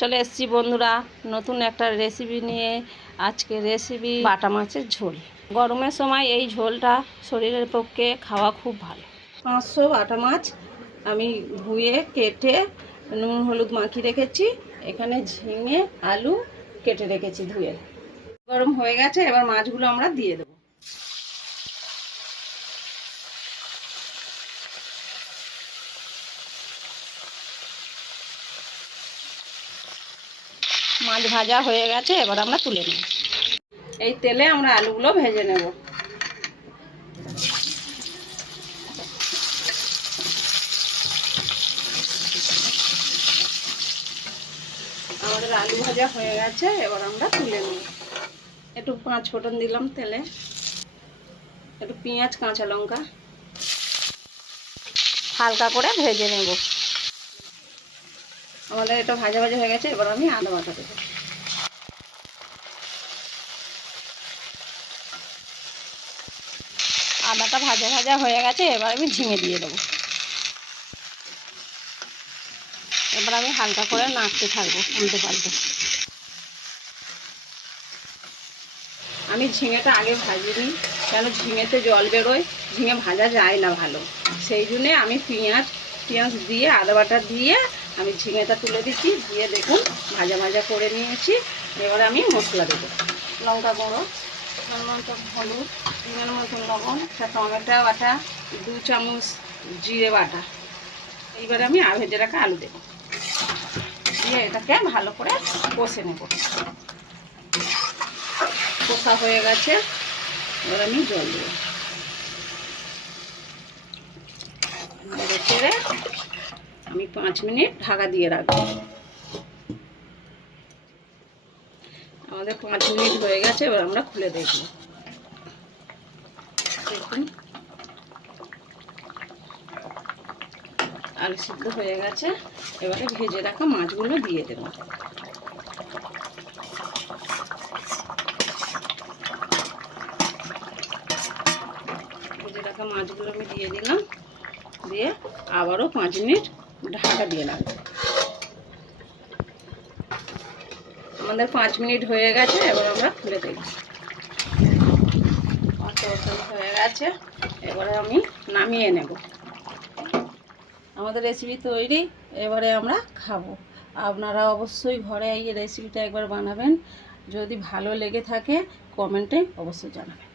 চলে এসেছি বন্ধুরা নতুন একটা রেসিপি নিয়ে। আজকে রেসিপি বাটা মাছের ঝোল। গরমের সময় এই ঝোলটা শরীরের পক্ষে খাওয়া খুব ভালো। 500 বাটা মাছ আমি ধুয়ে কেটে নুন হলুদ মাখিয়ে রেখেছি। এখানে ঝিঙে আলু কেটে রেখেছি ধুয়ে। গরম হয়ে গেছে, এবার মাছগুলো আমরা দিয়ে দেবো। মাছ ভাজা হয়ে গেছে, এবার আমরা তুলে নেব। এই তেলে আমরা আলুগুলো ভেজে নেব। আমাদের আলু ভাজা হয়ে গেছে, এবার আমরা তুলে নেব। একটু 5 ফোড়ন দিলাম তেলে, একটু পেঁয়াজ কাঁচা লঙ্কা হালকা করে ভেজে নেব। আমাদের এটা ভাজা ভাজা হয়ে গেছে, এবার আমি আদা বাটা দেবো। আদাটা ভাজা ভাজা হয়ে গেছে, এবার আমি ঝিঙে দিয়ে দেবো। এবার আমি হালকা করে নাড়তে থাকবো, উল্টে পাল্টে। আমি ঝিঙেটা আগে ভাজিনি, কেন ঝিঙেতে জল বেরোয়, ঝিঙে ভাজা যায় না ভালো। সেই জন্যে আমি পেঁয়াজ দিয়ে আদা বাটা দিয়ে আমি ঝিঙেটা তুলে দিচ্ছি। দিয়ে দেখুন ভাজা ভাজা করে নিয়েছি। এবারে আমি মশলা দেবো। লঙ্কা গুঁড়ো, মতন হলুদ, ডিমের মতন লবণ, একটা টমেটো বাটা, 2 চামচ জিরে বাটা। এইবারে আমি ভেজে রাখা আলু দেবো, দিয়ে এটাকে ভালো করে কষে নেব। কষা হয়ে গেছে, এবার আমি জল দেবো। ছেড়ে আমি 5 মিনিট ঢাকা দিয়ে রাখবো। আমাদের 5 মিনিট হয়ে গেছে, এবার আমরা খুলে দেখব। দেখুন আলু সিদ্ধ হয়ে গেছে, এবারে ভেজে রাখা মাছগুলো দিয়ে দেব। ভেজে রাখা মাছগুলো আমি দিয়ে দিলাম, দিয়ে আবারও 5 মিনিট ঢাকা দিয়ে রাখবো। আমাদের 5 মিনিট হয়ে গেছে, এবার আমরা খুলে দেখব। হয়ে গেছে, এবারে আমি নামিয়ে নেব। আমাদের রেসিপি তৈরি, এবারে আমরা খাবো। আপনারা অবশ্যই ঘরে এই রেসিপিটা একবার বানাবেন। যদি ভালো লেগে থাকে কমেন্টে অবশ্যই জানাবেন।